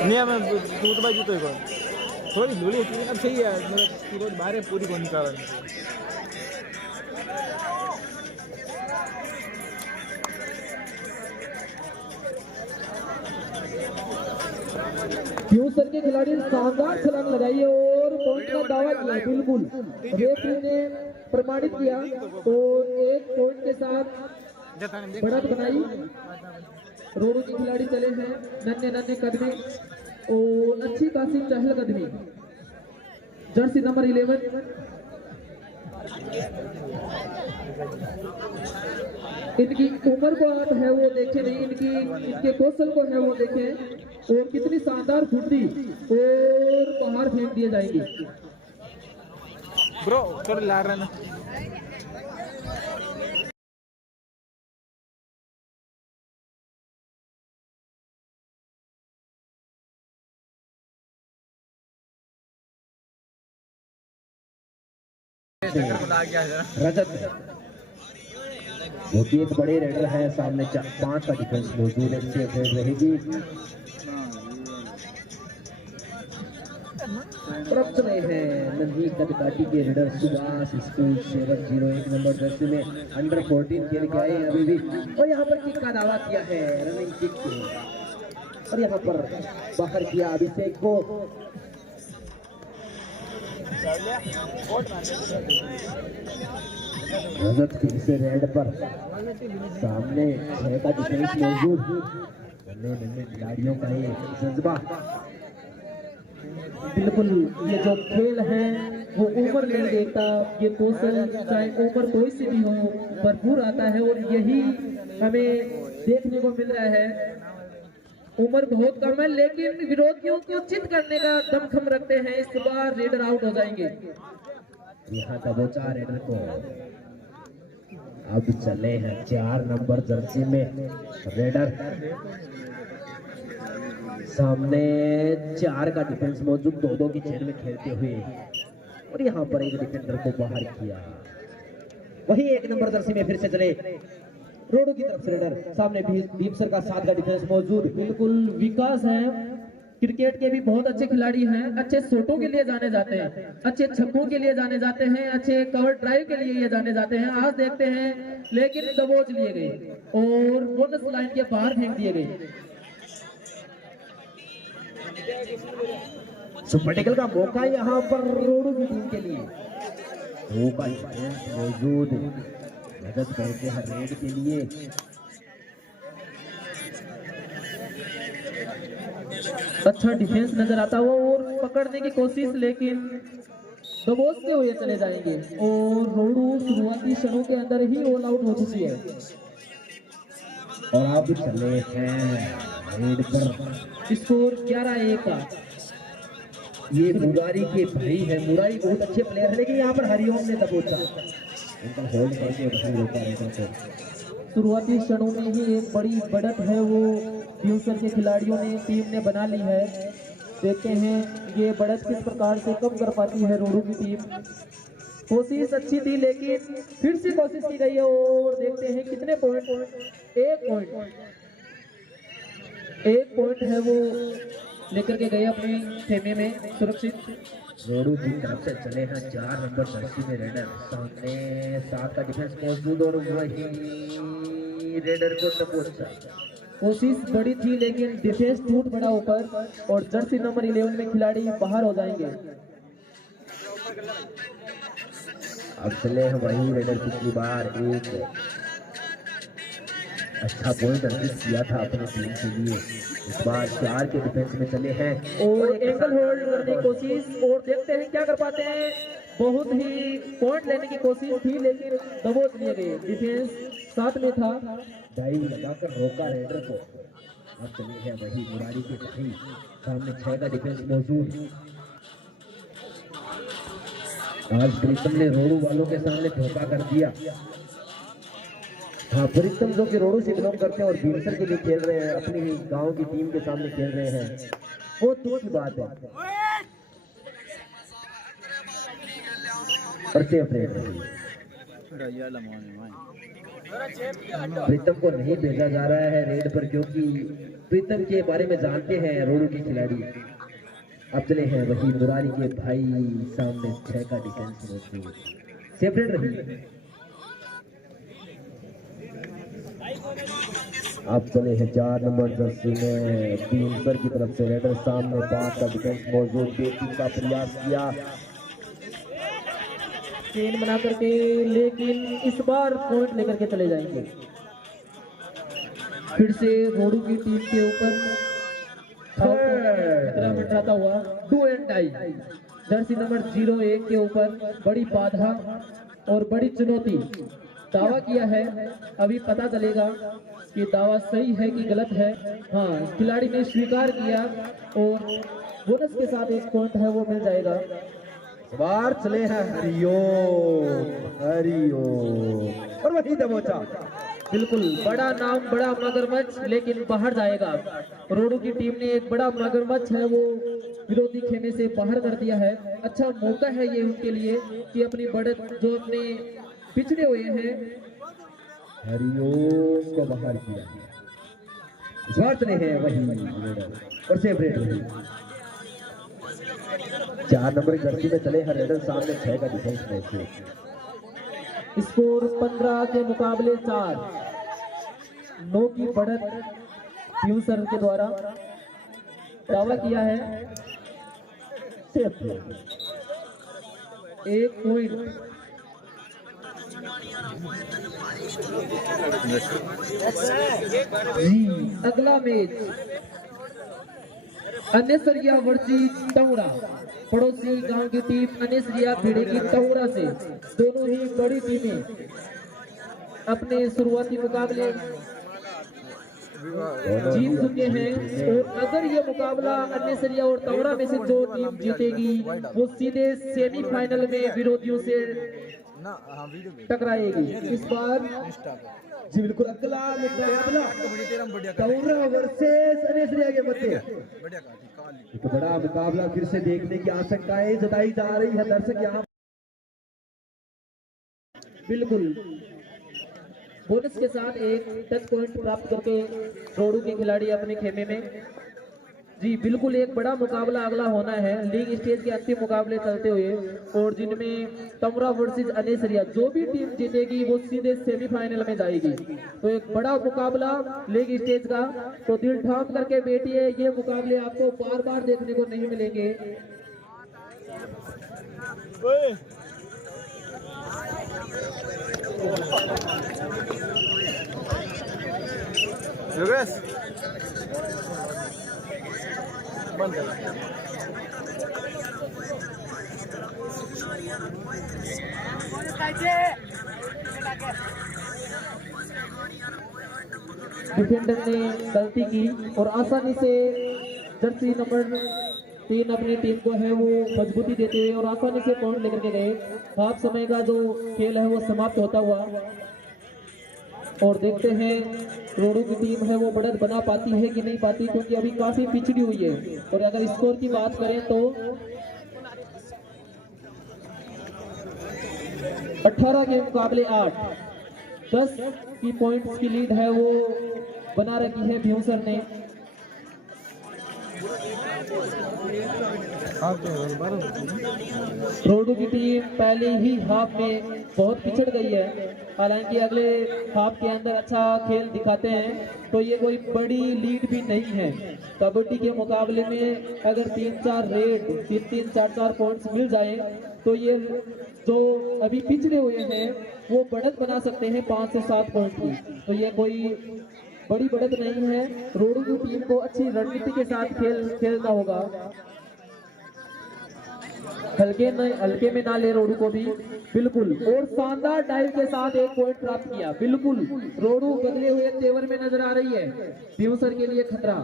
नहीं मैं दूध बाजू तो थोड़ी धूली अब सही है मतलब पूरी बाहर पूरी को निकाल फ्यूचर के खिलाड़ी शानदार छलांग लगाई है और पॉइंट का दावा किया है। बिल्कुल रेफरी ने प्रमाणित किया तो एक पॉइंट के साथ बढ़त बनाई। रोडू के खिलाड़ी चले हैं नन्हे नन्हे कदमी और अच्छी खासी चहल कदमी। जर्सी नंबर 11 इनकी उम्र को आप है वो देखे नहीं, इनके कौशल को है वो देखें और कितनी शानदार फुर्ती और बाहर फेंक दिए जाएंगे। ब्रो थोड़ा ला रहा ना रजत जो कि एक बड़े रेडर है, सामने 5 का डिफेंस मौजूद है, सेफ रेड रहेगी। तरफ चले हैं नजदीक कदकाठी के raider Subhash school 701 number Jersey में अंडर 14 खेल के आए अभी भी, और यहाँ पर किक का दावा किया है रनिंग किक और यहाँ पर बाहर किया अभिषेक को। रजत से रेड पर सामने 6 का डिफेंस मौजूद, नन्हे खिलाड़ियों का ये जज्बा। बिल्कुल ये जो खेल है वो उम्र नहीं देखता, ये कौशल चाहे उम्र कोई सी भी हो भरपूर आता है और यही हमें देखने को मिल रहा है। उम्र बहुत कम है लेकिन विरोधियों को चित करने का दमखम रखते हैं। इस बार रेडर आउट हो जाएंगे। यहाँ दबोचा रेडर को। अब चले हैं 4 नंबर जर्सी में रेडर, सामने 4 का डिफेंस मौजूद, 2-2 की चेन में खेलते हुए और यहाँ पर एक डिफेंडर को बाहर किया। वही 1 नंबर जर्सी में फिर से चले रोडू की तरफ से रेडर, सामने भी दीपसर का 7 का डिफेंस मौजूद। बिल्कुल विकास है, क्रिकेट के भी बहुत अच्छे खिलाड़ी हैं, अच्छे शॉटों के लिए जाने जाते हैं, अच्छे छक्कों के लिए जाने जाते हैं, अच्छे कवर ड्राइव के लिए ये जाने जाते हैं। आज देखते हैं लेकिन दबोच लिए गए और बोनस लाइन के बाहर फेंक दिए गए। सुपर टेकल का मौका यहाँ पर रोडू की टीम के लिए, 2 का डिफेंस मौजूद, मदद करते हैं रेड के लिए। अच्छा डिफेंस नजर आता हुआ और पकड़ने की कोशिश लेकिन दबोचते हुए चले जाएंगे और रोडू शुरुआती क्षणों के अंदर ही ऑल आउट हो चुकी है। और अब चले हैं रेड पर, स्कोर 11-1 का। ये मुरारी के भाई है, मुरारी बहुत अच्छे प्लेयर है लेकिन यहाँ पर हरिओम ने दबोचा, उनका होल्ड करके नहीं रोका रेडर को। शुरुआती क्षणों में ही एक बड़ी बढ़त है वो फ्यूचर के खिलाड़ियों ने टीम ने बना ली है। देखते हैं ये बढ़त किस प्रकार से कम कर पाती है रोडू की टीम। कोशिश अच्छी थी लेकिन फिर से कोशिश की गई है और देखते हैं कितने पॉइंट। एक पॉइंट है वो लेकर के गए अपने खेमे में सुरक्षित। रोडू की तरफ से चले हैं 4 नंबर जर्सी में रेडर, सामने 7 का डिफेंस मौजूद और वही रेडर को दबोचा। कोशिश बड़ी थी लेकिन डिफेंस टूट पड़ा ऊपर और जर्सी नंबर 11 में खिलाड़ी बाहर हो जाएंगे। अब चले हैं वही रेडर, पिछली बार एक अच्छा पॉइंट अर्जित किया था अपनी टीम के लिए, इस बार 4 के डिफेंस में चले हैं और एंगल होल्ड करने की कोशिश और देखते हैं क्या कर पाते हैं। बहुत ही पॉइंट लेने की कोशिश थी लेकिन दबोच लिए गए, डिफेंस साथ में था। डाइव लगाकर रोका रेडर को। अब चले हैं वही मुरारी के भाई, सामने 6 का डिफेंस मौजूद। आज प्रीतम ने रोडू वालों के सामने धोखा कर दिया। हाँ, प्रीतम जो कि रोडू से बिलोंग करते हैं और बीरसर के लिए खेल रहे हैं, अपनी गांव की टीम के सामने खेल रहे हैं, वो तो की बात है। और सेफ रेड प्रीतम को नहीं भेजा जा रहा है रेड पर, क्योंकि प्रीतम के बारे में जानते हैं रोडू के खिलाड़ी। अब चले हैं वही मुरारी के भाई, सामने 6 का डिफेंस मौजूद, सेपरेट रही। अब चले हैं 4 नंबर जर्सी में टीम सर की तरफ से रेडर, सामने 5 का डिफेंस मौजूद, बेटिंग का प्रयास किया, चेन बना करके, लेकिन इस बार पॉइंट लेकर के चले जाएंगे। फिर से रोडू की टीम के ऊपर खतरा मंडराता हुआ, do and die jersey number 01 के ऊपर बड़ी बाधा और बड़ी चुनौती। दावा किया है, अभी पता चलेगा कि दावा सही है कि गलत है। हाँ, खिलाड़ी ने स्वीकार किया और बोनस के साथ 1 पॉइंट है वो मिल जाएगा। बार चले हैं हरिओम, और वही दबोचा, बिल्कुल बड़ा नाम, बड़ा मगरमच्छ, लेकिन बाहर जाएगा। रोडू की टीम ने एक बड़ा मगरमच्छ है वो विरोधी खेमे से बाहर कर दिया है। अच्छा मौका है ये उनके लिए कि अपनी बढ़त जो अपने पिछड़े हुए हैं, हरिओम को बाहर किया। इस बार चले हैं वही और सेपरेट रही। 4 नंबर की जर्सी में चले हैं रेडर, सामने 6 का डिफेंस मौजूद। स्कोर 15 के मुकाबले 4, 9 की बढ़त प्यू सर के द्वारा दावा किया है। 1 पॉइंट। अगला मैच अनेसरिया वर्सेस टौरा, पड़ोसी गांव की टीम अनेसरिया भिड़ेगी टौरा से। दोनों ही बड़ी टीमें अपने शुरुआती मुकाबले जीत चुके हैं, और अगर ये मुकाबला अनेसरिया और टौरा में से जो टीम जीतेगी वो सीधे सेमीफाइनल में विरोधियों से टकराएगी। इस बार जी बिल्कुल अगला मुकाबला टौरा वर्सेस अनेसरिया के मध्य एक बड़ा मुकाबला फिर से देखने की आशंकाएं जताई जा रही है दर्शक यहाँ। बिल्कुल बोनस के साथ 1 टच पॉइंट प्राप्त करके रोडू के खिलाड़ी अपने खेमे में। जी बिल्कुल एक बड़ा मुकाबला अगला होना है, लीग स्टेज के अंतिम मुकाबले चलते हुए, और जिनमें टौरा वर्सेस अनेसरिया, जो भी टीम जीतेगी वो सीधे सेमीफाइनल में जाएगी। तो एक बड़ा मुकाबला लीग स्टेज का, तो दिल थाम करके बैठिए, ये मुकाबले आपको बार बार देखने को नहीं मिलेंगे। बंद कर। डिफेंडर ने गलती की और आसानी से जर्सी नंबर 3 अपनी टीम को है वो मजबूती देते हुए और आसानी से पॉइंट लेकर के गए। हाफ समय का जो खेल है वो समाप्त होता हुआ, और देखते हैं रोडू की टीम है वो बढ़त बना पाती है कि नहीं पाती, क्योंकि अभी काफी पिछड़ी हुई है। और अगर स्कोर की बात करें तो 18 के मुकाबले 8, 10 की पॉइंट्स की लीड है वो बना रखी है भ्यूसर ने। रोडू की टीम पहले ही हाफ में बहुत पिछड़ गई है, हालांकि अगले हाफ के अंदर अच्छा खेल दिखाते हैं, तो ये कोई बड़ी लीड भी नहीं है। कबड्डी के मुकाबले में अगर 3-4 रेड, 3-3, 4-4 पॉइंट्स मिल जाए तो ये जो अभी पिछड़े हुए हैं वो बढ़त बना सकते हैं 5 से 7 पॉइंट की। तो ये कोई बड़ी बढ़त नहीं है। रोडू की टीम को अच्छी रणनीति के साथ खेलना होगा, हल्के में ना ले रोडू को भी। बिल्कुल, और शानदार डाइव के साथ 1 पॉइंट प्राप्त किया। बिल्कुल रोडू बदले हुए तेवर में नजर आ रही है, भ्यूसर के लिए खतरा।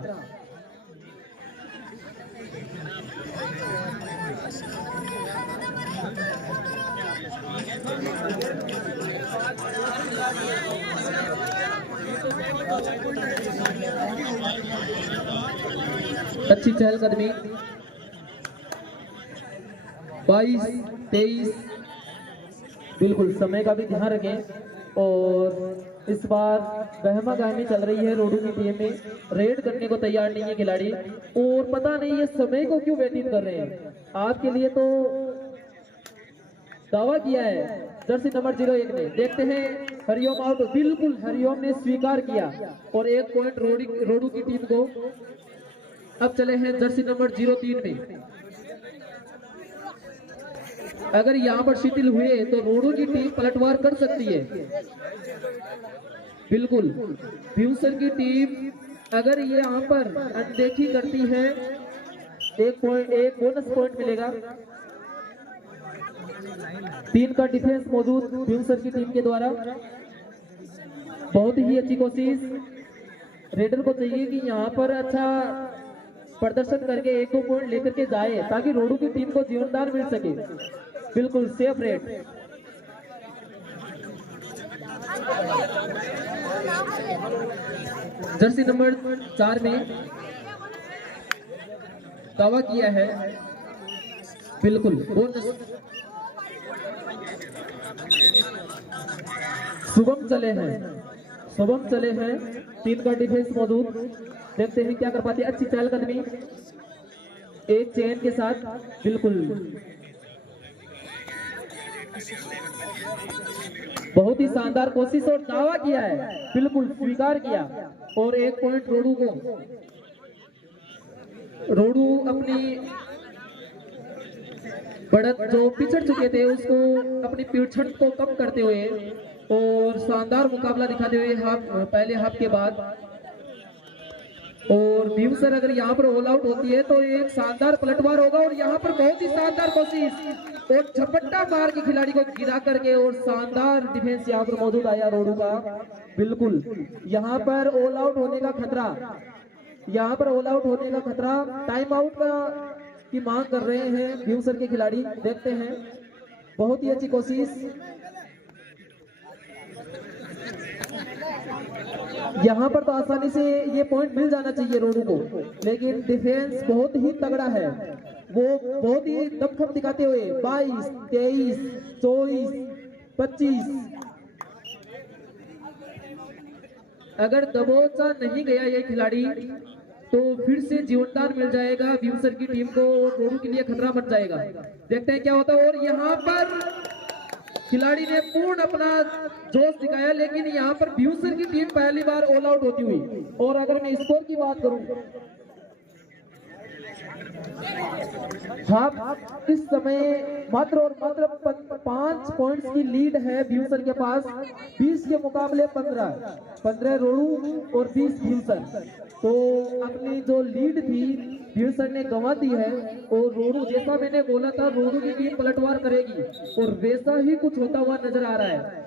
अच्छी चहलकदमी, 22-23। बिल्कुल समय का भी ध्यान रखें और इस बार बहमा गहमी चल रही है रोडू की टीम में, रेड करने को तैयार नहीं है खिलाड़ी, और पता नहीं ये समय को क्यों व्यतीत कर रहे हैं। आपके लिए तो दावा किया है जर्सी नंबर 01 ने। देखते हैं हरिओम आउट, बिल्कुल हरिओम ने स्वीकार किया और 1 पॉइंट रोडू की टीम को। अब चले हैं जर्सी नंबर 03 में। अगर यहाँ पर शिथिल हुए तो रोडू की टीम पलटवार कर सकती है। बिल्कुल भीमसर की टीम अगर ये यहाँ पर अनदेखी करती है, 1 बोनस पॉइंट मिलेगा। 3 का डिफेंस मौजूद भीमसर की टीम के द्वारा। बहुत ही अच्छी कोशिश, रेडर को चाहिए कि यहाँ पर अच्छा प्रदर्शन करके 1-2 पॉइंट लेकर के जाए ताकि रोडू की टीम को जीवनदान मिल सके। बिल्कुल सेफ रेड। जर्सी नंबर 4 में दावा किया है, बिल्कुल बोनस। शुभम चले हैं 3 का डिफेंस मौजूद। देखते हैं क्या कर पाते हैं। अच्छी चहलकदमी एक चेन के साथ, बिल्कुल बहुत ही शानदार कोशिश और दावा किया है, बिल्कुल स्वीकार किया और 1 पॉइंट रोडू को। रोडू अपनी बढ़त जो पिछड़ चुके थे उसको अपनी पिछड़ को कम करते हुए और शानदार मुकाबला दिखाते हुए पहले हाफ के बाद। और भीमसर अगर यहाँ पर ऑल आउट होती है तो एक शानदार पलटवार होगा और यहाँ पर बहुत ही शानदार कोशिश और झपट्टा मार के खिलाड़ी को गिरा करके और शानदार डिफेंस यहाँ पर मौजूद आया रोडू का। बिल्कुल यहाँ पर ऑल आउट होने का खतरा, टाइम आउट का की मांग कर रहे हैं भीमसर के खिलाड़ी। देखते हैं, बहुत ही अच्छी कोशिश। यहाँ पर तो आसानी से ये पॉइंट मिल जाना चाहिए रोडू को, लेकिन डिफेंस बहुत ही तगड़ा है। वो बहुत ही दमखम दिखाते हुए 22, 23, 24, 25 अगर दबोचा नहीं गया ये खिलाड़ी तो फिर से जीवनदान मिल जाएगा भीमसर की टीम को और रोडू के लिए खतरा बन जाएगा। देखते हैं क्या होता है। और यहाँ पर खिलाड़ी ने पूर्ण अपना जोश दिखाया, लेकिन यहाँ पर भीमसर की टीम पहली बार ऑल आउट होती हुई। और अगर मैं स्कोर की बात करूं, हाफ इस समय मात्र और मात्र 5 पॉइंट्स की लीड है भीमसर के पास। 20 के मुकाबले 15 रोडू और 20 भीमसर। तो अपनी जो लीड थी भीमसर ने गंवा दी है और रोडू, जैसा मैंने बोला था रोडू की टीम पलटवार करेगी और वैसा ही कुछ होता हुआ नजर आ रहा है।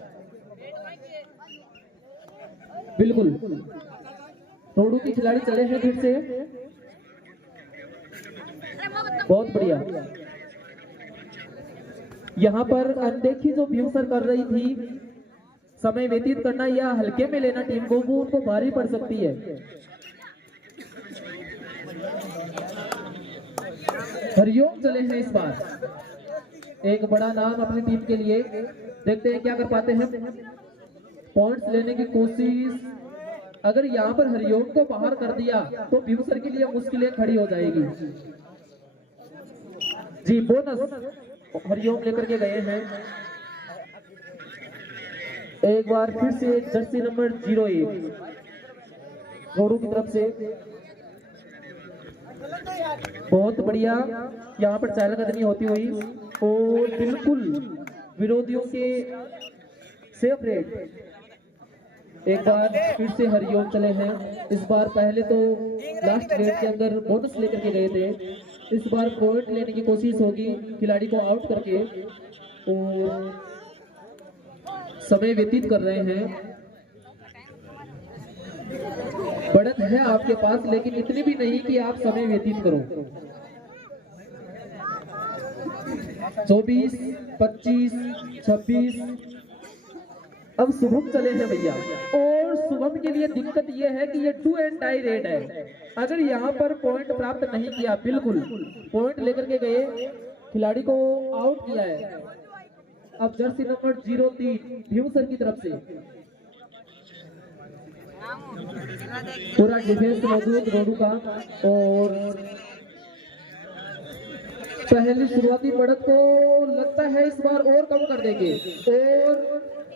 बिल्कुल रोडू के खिलाड़ी चले हैं फिर से, बहुत बढ़िया। यहाँ पर अनदेखी जो भीमसर कर रही थी, समय व्यतीत करना या हल्के में लेना टीम को, वो उनको भारी पड़ सकती है। हरिओम चले हैं इस बार, एक बड़ा नाम अपनी टीम के लिए। देखते हैं क्या कर पाते हैं। पॉइंट्स लेने की कोशिश, अगर यहाँ पर हरिओम को बाहर कर दिया तो भीमसर के लिए मुश्किलें खड़ी हो जाएगी। जी बोनस हरिओम लेकर के गए हैं। एक बार फिर से जर्सी नंबर 01 रोडू की तरफ से, बहुत बढ़िया यहाँ पर चहलकदमी होती हुई और बिल्कुल विरोधियों के सेफ रेट। एक बार फिर से हरिओम चले हैं। इस बार पहले तो लास्ट रेड के अंदर बोनस लेकर के गए थे, इस बार पॉइंट लेने की कोशिश होगी खिलाड़ी को आउट करके और समय व्यतीत कर रहे हैं। बढ़त है आपके पास, लेकिन इतनी भी नहीं कि आप समय व्यतीत करो। 24, 25, 26। अब शुभम चले हैं भैया, और शुभम के लिए दिक्कत यह है कि ये 2 एंड टाई रेड है। अगर यहाँ पर पॉइंट प्राप्त नहीं किया, बिल्कुल पॉइंट लेकर के गए, खिलाड़ी को आउट किया है। अब जर्सी नंबर 03 भीमसर की तरफ से पूरा डिफेंस मौजूद रोडू का। और पहली शुरुआती बढ़त को लगता है इस बार और कम कर देंगे। और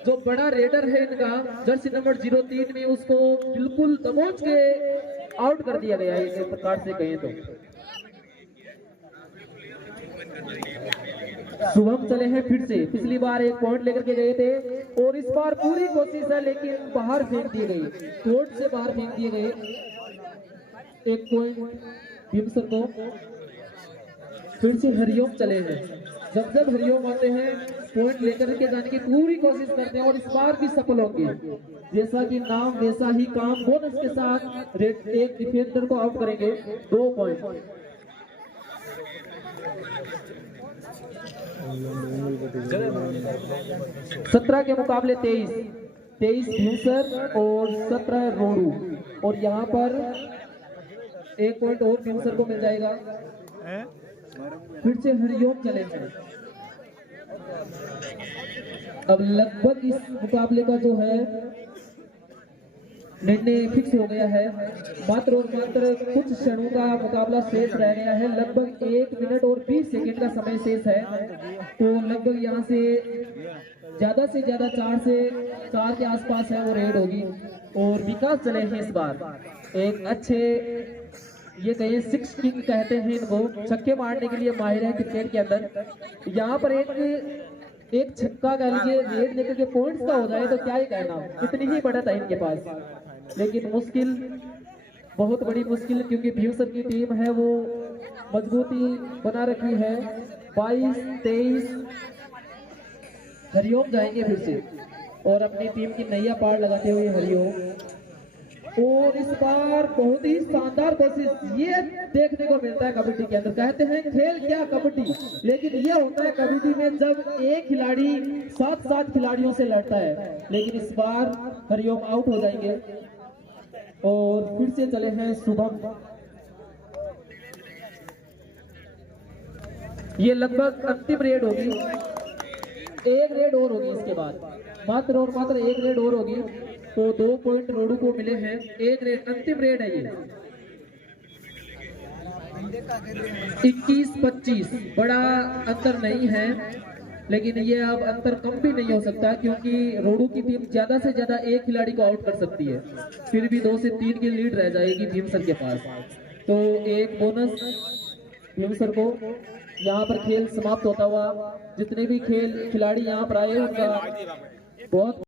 जो बड़ा रेडर है इनका जर्सी नंबर 03 में, उसको बिल्कुल दबोच के आउट कर दिया गया है, इस प्रकार से कहें तो। शुभम चले हैं फिर से, पिछली बार एक पॉइंट लेकर के गए थे और इस बार पूरी कोशिश है लेकिन बाहर फेंक दिए गए, कोर्ट से बाहर फेंक दिए गए। एक पॉइंट भीमसर को। फिर से हरिओम चले हैं। जब हरिओम आते हैं पॉइंट लेकर के जाने की पूरी कोशिश करते हैं और इस बार भी सफल होंगे। जैसा कि नाम वैसा ही काम, बोनस के साथ एक डिफेंडर को आउट करेंगे। 2 पॉइंट। 17 के मुकाबले 23 भीमसर और 17 रोडू। और यहाँ पर 1 पॉइंट और भीमसर को मिल जाएगा। फिर से हरिओम चले हैं। अब लगभग इस मुकाबले का जो है निर्णय फिक्स हो गया है। मात्र और मात्र कुछ क्षणों का मुकाबला शेष रह गया है। लगभग 1 मिनट और 20 सेकंड का समय शेष है। तो लगभग यहाँ से ज्यादा 4 के आसपास है वो रेड होगी। और विकास चले हैं इस बार। एक अच्छे, ये कहिए 6 किंग कहते हैं इनको, छक्के मारने के लिए माहिर है क्रिकेट के अंदर। यहाँ पर एक छक्का कह लीजिए रेड लेकर के पॉइंट्स का हो जाए तो क्या ही कहना, इतनी ही बढ़त है इनके पास। लेकिन मुश्किल, बहुत बड़ी मुश्किल, क्योंकि भीमसर की टीम है वो मजबूती बना रखी है। 22-23 हरिओम जाएंगे फिर से और अपनी टीम की नैया पार लगाते हुए हरिओम। और इस बार बहुत ही शानदार कोशिश ये देखने को मिलता है कबड्डी के अंदर। कहते हैं खेल क्या कबड्डी, लेकिन ये होता है कबड्डी में जब एक खिलाड़ी 7 खिलाड़ियों से लड़ता है। लेकिन इस बार हरिओम आउट हो जाएंगे। और फिर से चले हैं शुभम। ये लगभग अंतिम रेड होगी, 1 रेड और होगी इसके बाद, मात्र और मात्र 1 रेड और होगी। तो 2 पॉइंट रोडू को मिले हैं। 1 रेड, अंतिम रेड है ये। 21-25 बड़ा अंतर नहीं है, लेकिन ये अब अंतर कम भी नहीं हो सकता क्योंकि रोडू की टीम ज्यादा से ज्यादा 1 खिलाड़ी को आउट कर सकती है। फिर भी 2 से 3 की लीड रह जाएगी भीमसर के पास। तो एक बोनस भीमसर को। यहाँ पर खेल समाप्त होता हुआ, जितने भी खिलाड़ी यहाँ पर आए उनका बहुत